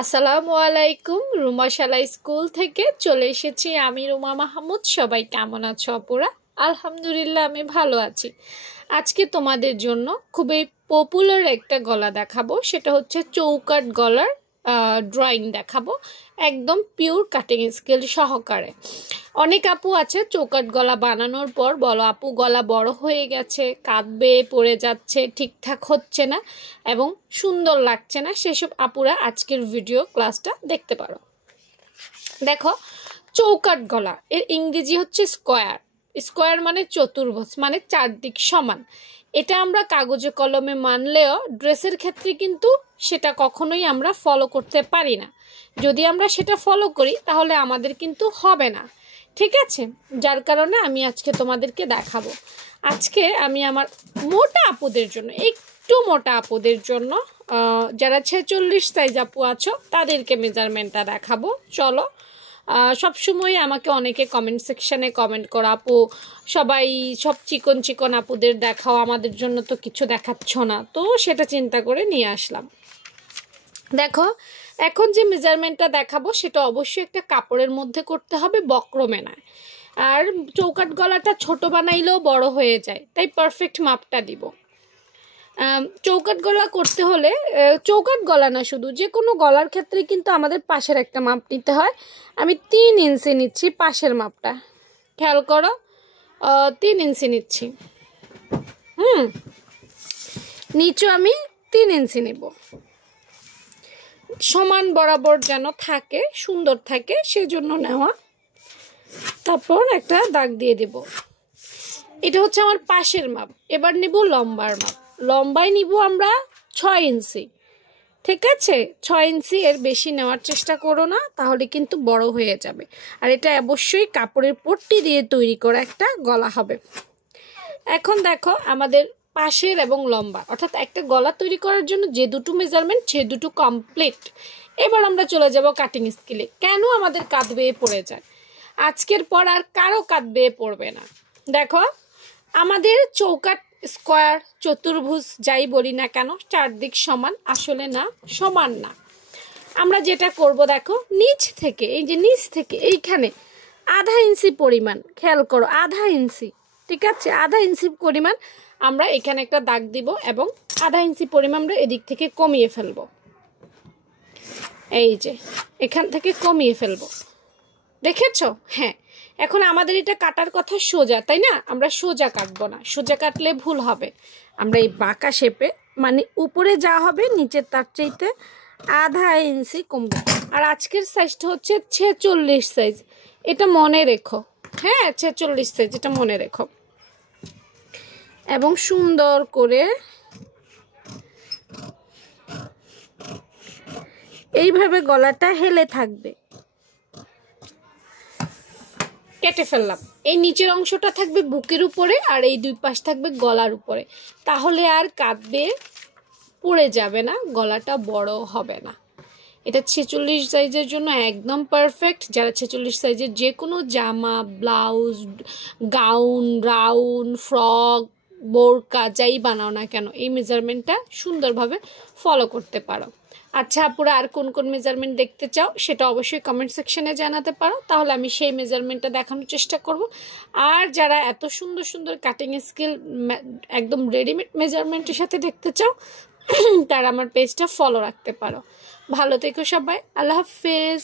আসসালামু আলাইকুম। রুমা শালা স্কুল থেকে চলে এসেছি আমি, রুমা মাহমুদ। সবাই কেমন আছো আপুরা? আলহামদুলিল্লাহ আমি ভালো আছি। আজকে তোমাদের জন্য খুবই পপুলার একটা গলা দেখাবো, সেটা হচ্ছে চৌকাট গলার ড্রয়িং দেখাবো, একদম পিওর কাটিং স্কেল সহকারে। অনেক আপু আছে চৌকাট গলা বানানোর পর বলো আপু গলা বড় হয়ে গেছে, কাঁধ বেয়ে পড়ে যাচ্ছে, ঠিকঠাক হচ্ছে না এবং সুন্দর লাগছে না, সেসব আপুরা আজকের ভিডিও ক্লাসটা দেখতে পারো। দেখো, চৌকাট গলা এর ইংরেজি হচ্ছে স্কোয়ার। স্কোয়ার মানে চতুর্ভুজ, মানে চারদিক সমান। এটা আমরা কাগজে কলমে মানলেও ড্রেসের ক্ষেত্রে কিন্তু সেটা কখনোই আমরা ফলো করতে পারি না। যদি আমরা সেটা ফলো করি তাহলে আমাদের কিন্তু হবে না, ঠিক আছে? যার কারণে আমি আজকে তোমাদেরকে দেখাবো। আজকে আমি আমার মোটা আপুদের জন্য, একটু মোটা আপুদের জন্য, যারা 46 সাইজ আপু আছো তাদেরকে মেজারমেন্টটা দেখাবো। চলো, সবসময় আমাকে অনেকে কমেন্ট সেকশানে কমেন্ট করো আপু সবাই সব চিকন চিকন আপুদের দেখাও, আমাদের জন্য তো কিছু দেখাচ্ছ না, তো সেটা চিন্তা করে নিয়ে আসলাম। দেখো, এখন যে মেজারমেন্টটা দেখাবো সেটা অবশ্যই একটা কাপড়ের মধ্যে করতে হবে, বক্রমে নয়। আর চৌকাট গলাটা ছোট বানাইলেও বড় হয়ে যায়, তাই পারফেক্ট মাপটা দিব। চৌকাট গলা করতে হলে চৌকাট গলা না, শুধু যে কোনো গলার ক্ষেত্রে কিন্তু আমাদের পাশের একটা মাপ নিতে হয়। আমি 3 ইঞ্চি নিচ্ছি, পাশের মাপটা খেয়াল করো, 3 ইঞ্চি নিচ্ছি। নিচু আমি 3 ইঞ্চি নিব, সমান বরাবর যেন থাকে, সুন্দর থাকে সেজন্য নেওয়া। তারপর একটা দাগ দিয়ে দেব। এটা হচ্ছে আমার পাশের মাপ। এবার নিব লম্বার মাপ। লম্বায় নিব আমরা 6 ইঞ্চি, ঠিক আছে? 6 ইঞ্চি, এর বেশি নেওয়ার চেষ্টা করো না, তাহলে কিন্তু বড় হয়ে যাবে। আর এটা অবশ্যই কাপড়ের পট্টি দিয়ে তৈরি করা একটা গলা হবে। এখন দেখো, আমাদের পাশের এবং লম্বা অর্থাৎ একটা গলা তৈরি করার জন্য যে দুটো মেজারমেন্ট সে দুটো কমপ্লিট। এবার আমরা চলে যাব কাটিং স্কেলে। কেন আমাদের কাঁধ বেয়ে পড়ে যায়? আজকের পর আর কারো কাঁধ বেয়ে পড়বে না। দেখো, আমাদের চৌকাট স্কোয়ার চতুর্ভুজ যাই বলি না কেন, চারদিক সমান, আসলে না, সমান না। আমরা যেটা করব, দেখো নিচ থেকে, এই যে নিচ থেকে এইখানে আধা ইঞ্চি পরিমাণ, খেয়াল করো আধা ইঞ্চি, ঠিক আছে? আধা ইঞ্চি পরিমাণ আমরা এখানে একটা দাগ দিব এবং আধা ইঞ্চি পরিমাণ আমরা এদিক থেকে কমিয়ে ফেলবো। এই যে এখান থেকে কমিয়ে ফেলবো, দেখেছো? হ্যাঁ, এখন আমাদের এটা কাটার কথা সোজা, তাই না? আমরা সোজা কাটবো না, সোজা কাটলে ভুল হবে। আমরা এই বাঁকা শেপে, মানে উপরে যা হবে নিচের তার চাইতে আধা ইঞ্চি কমবে। আর আজকের সাইজটা হচ্ছে 46 সাইজ, এটা মনে রেখো। হ্যাঁ, 46 সাইজ, এটা মনে রেখো। এবং সুন্দর করে এইভাবে গলাটা হেলে থাকবে। কেটে ফেললাম। এই নিচের অংশটা থাকবে বুকের উপরে আর এই দুই পাশ থাকবে গলার উপরে, তাহলে আর কাঁধ বেয়ে পড়ে যাবে না, গলাটা বড় হবে না। এটা 46 সাইজের জন্য একদম পারফেক্ট। যারা 46 সাইজের যে কোনো জামা, ব্লাউজ, গাউন, রাউন, ফ্রক, বোরকা যাই বানাও না কেন এই মেজারমেন্টটা সুন্দরভাবে ফলো করতে পারো। আচ্ছা আপুরা, আর কোন কোন মেজারমেন্ট দেখতে চাও সেটা অবশ্যই কমেন্ট সেকশনে জানাতে পারো, তাহলে আমি সেই মেজারমেন্টটা দেখানোর চেষ্টা করব। আর যারা এত সুন্দর সুন্দর কাটিং স্কিল একদম রেডিমেড মেজারমেন্টের সাথে দেখতে চাও তারা আমার পেজটা ফলো রাখতে পারো। ভালো থেকো সবাই, আল্লাহ হাফেজ।